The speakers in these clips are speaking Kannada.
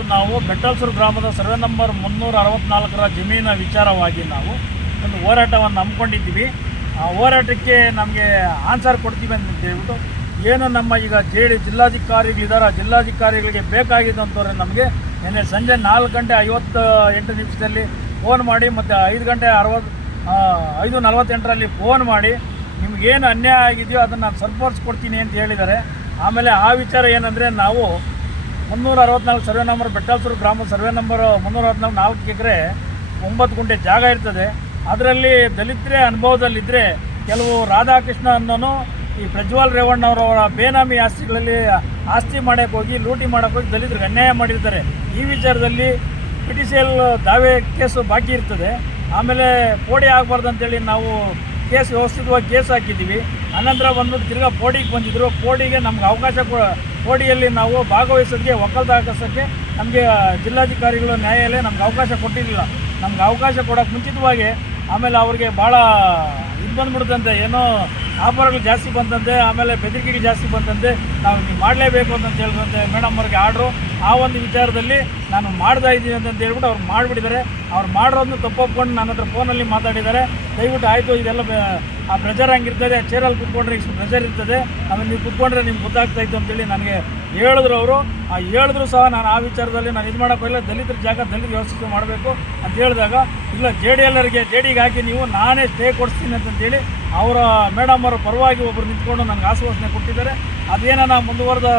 ನಾವು ಬೆಟ್ಟಲ್ಸೂರು ಗ್ರಾಮದ ಸರ್ವೆ ನಂಬರ್ ಮುನ್ನೂರ ಅರವತ್ನಾಲ್ಕರ ಜಮೀನ ವಿಚಾರವಾಗಿ ನಾವು ಒಂದು ಹೋರಾಟವನ್ನು ಹಮ್ಮಿಕೊಂಡಿದ್ದೀವಿ. ಆ ಹೋರಾಟಕ್ಕೆ ನಮಗೆ ಆನ್ಸರ್ ಕೊಡ್ತೀವಿ ಅಂತ ಹೇಳ್ಬಿಟ್ಟು, ಏನು ನಮ್ಮ ಈಗ ಜೆ ಡಿ ಜಿಲ್ಲಾಧಿಕಾರಿಗಳಿದ್ದಾರೆ ಜಿಲ್ಲಾಧಿಕಾರಿಗಳಿಗೆ ಬೇಕಾಗಿದ್ದಂಥವ್ರೆ ನಮಗೆ, ನಿನ್ನೆ ಸಂಜೆ ನಾಲ್ಕು ಗಂಟೆ ಐವತ್ತು ಎಂಟು ನಿಮಿಷದಲ್ಲಿ ಫೋನ್ ಮಾಡಿ ಮತ್ತು ಐದು ಗಂಟೆ ಅರವತ್ತು ಐದು ನಲವತ್ತೆಂಟರಲ್ಲಿ ಫೋನ್ ಮಾಡಿ, ನಿಮಗೇನು ಅನ್ಯಾಯ ಆಗಿದೆಯೋ ಅದನ್ನು ನಾನು ಸರಿಪಡಿಸ್ಕೊಡ್ತೀನಿ ಅಂತ ಹೇಳಿದ್ದಾರೆ. ಆಮೇಲೆ ಆ ವಿಚಾರ ಏನಂದರೆ ನಾವು ಮುನ್ನೂರ ಅರವತ್ನಾಲ್ಕು ಸರ್ವೆ ನಂಬರ್, ಬೆಟ್ಟಾಲ್ಸೂರು ಗ್ರಾಮ ಸರ್ವೆ ನಂಬರ್ ಮುನ್ನೂರ ಅರವತ್ನಾಲ್ಕು ನಾಲ್ಕು ಎಕರೆ ಒಂಬತ್ತು ಗುಂಟೆ ಜಾಗ ಇರ್ತದೆ. ಅದರಲ್ಲಿ ದಲಿತರೇ ಅನುಭವದಲ್ಲಿದ್ದರೆ ಕೆಲವು ರಾಧಾಕೃಷ್ಣ ಅನ್ನೋನು ಈ ಪ್ರಜ್ವಲ್ ರೇವಣ್ಣವರವರ ಬೇನಾಮಿ ಆಸ್ತಿಗಳಲ್ಲಿ ಆಸ್ತಿ ಮಾಡೋಕ್ಕೆ ಹೋಗಿ, ಲೂಟಿ ಮಾಡೋಕ್ಕೆ ಹೋಗಿ ದಲಿತರಿಗೆ ಅನ್ಯಾಯ ಮಾಡಿರ್ತಾರೆ. ಈ ವಿಚಾರದಲ್ಲಿ ಪಿ ಟಿ ಸಿ ಎಲ್ ದಾವೆ ಕೇಸು ಬಾಕಿ ಇರ್ತದೆ. ಆಮೇಲೆ ಪೋಡಿ ಆಗಬಾರ್ದು ಅಂತೇಳಿ ನಾವು ಕೇಸ್ ವ್ಯವಸ್ಥಿತವಾಗಿ ಕೇಸ್ ಹಾಕಿದ್ದೀವಿ. ಅನಂತರ ಬಂದು ತಿರ್ಗಾ ಪೋಡಿಗೆ ಬಂದಿದ್ದರು ಪೋಡಿಗೆ ನಮ್ಗೆ ಅವಕಾಶ ಕೊ ಪೋಡಿಯಲ್ಲಿ ನಾವು ಭಾಗವಹಿಸೋಕ್ಕೆ ಒಕ್ಕಲ್ತ ಹಾಕಿಸೋಕ್ಕೆ ನಮಗೆ ಜಿಲ್ಲಾಧಿಕಾರಿಗಳು ನ್ಯಾಯಾಲಯ ನಮ್ಗೆ ಅವಕಾಶ ಕೊಟ್ಟಿರಲಿಲ್ಲ. ನಮ್ಗೆ ಅವಕಾಶ ಕೊಡೋಕ್ಕೆ ಮುಂಚಿತವಾಗಿ ಆಮೇಲೆ ಅವ್ರಿಗೆ ಭಾಳ ಇದು ಬಂದ್ಬಿಡ್ತಂತೆ, ಏನೋ ಆಫರ್ಗಳು ಜಾಸ್ತಿ ಬಂತಂತೆ, ಆಮೇಲೆ ಬೆದರಿಕೆಗಳು ಜಾಸ್ತಿ ಬಂತಂತೆ, ನಾವು ನೀವು ಮಾಡಲೇಬೇಕು ಅಂತ ಹೇಳ್ದಂತೆ ಮೇಡಮ್ ಅವ್ರಿಗೆ ಆರ್ಡ್ರು. ಆ ಒಂದು ವಿಚಾರದಲ್ಲಿ ನಾನು ಮಾಡ್ತಾ ಇದ್ದೀನಿ ಅಂತ ಹೇಳ್ಬಿಟ್ಟು ಅವ್ರು ಮಾಡಿಬಿಟ್ಟಿದ್ದಾರೆ. ಅವ್ರು ಮಾಡಿರೋದನ್ನು ತಪ್ಪೊಪ್ಕೊಂಡು ನನ್ನ ಹತ್ರ ಫೋನಲ್ಲಿ ಮಾತಾಡಿದ್ದಾರೆ. ದಯವಿಟ್ಟು ಆಯಿತು, ಇದೆಲ್ಲ ಆ ಪ್ರೆಷರ್ ಹಂಗಿರ್ತದೆ ಚೇರಲ್ಲಿ ಕುತ್ಕೊಂಡ್ರೆ ಇಷ್ಟು ಪ್ರೆಷರ್ ಇರ್ತದೆ. ಆಮೇಲೆ ನೀವು ಕುತ್ಕೊಂಡ್ರೆ ನಿಮ್ಗೆ ಗೊತ್ತಾಗ್ತಾ ಇತ್ತು ಅಂತೇಳಿ ನನಗೆ ಹೇಳಿದ್ರು ಅವರು. ಆ ಹೇಳಿದ್ರು ಸಹ ನಾನು ಆ ವಿಚಾರದಲ್ಲಿ ನಾನು ಇದು ಮಾಡೋಕ್ಕಿಲ್ಲ ದಲಿತರ ಜಾಗ, ದಲಿತ ವ್ಯವಸ್ಥೆ ಮಾಡಬೇಕು ಅಂತ ಹೇಳಿದಾಗ, ಇಲ್ಲ ಜೆ ಡಿ ಎಲ್ಲರಿಗೆ ಜೆ ಡಿಗೆ ಹಾಕಿ ನೀವು ನಾನೇ ಸ್ಟೇ ಕೊಡಿಸ್ತೀನಿ ಅಂತಂತೇಳಿ ಅವರ ಮೇಡಮ್ ಅವರ ಪರವಾಗಿ ಒಬ್ಬರು ನಿಂತ್ಕೊಂಡು ನನಗೆ ಆಶ್ವಾಸನೆ ಕೊಟ್ಟಿದ್ದಾರೆ. ಅದೇನಾನ ಮುಂದುವರೆದ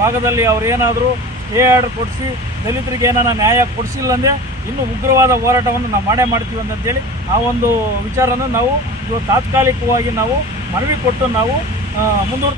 ಭಾಗದಲ್ಲಿ ಅವ್ರು ಏನಾದರೂ ಸ್ಟೇ ಆರ್ಡರ್ ಕೊಡಿಸಿ, ದಲಿತರಿಗೆ ಏನಾರ ನ್ಯಾಯ ಕೊಡಿಸಿಲ್ಲ ಅಂದರೆ ಇನ್ನೂ ಉಗ್ರವಾದ ಹೋರಾಟವನ್ನು ನಾವು ಮಾಡೇ ಮಾಡ್ತೀವಿ ಅಂತಂತೇಳಿ ಆ ಒಂದು ವಿಚಾರನ ನಾವು ಇವತ್ತು ತಾತ್ಕಾಲಿಕವಾಗಿ ನಾವು ಮನವಿ ಕೊಟ್ಟು ನಾವು ಮುಂದುವರ್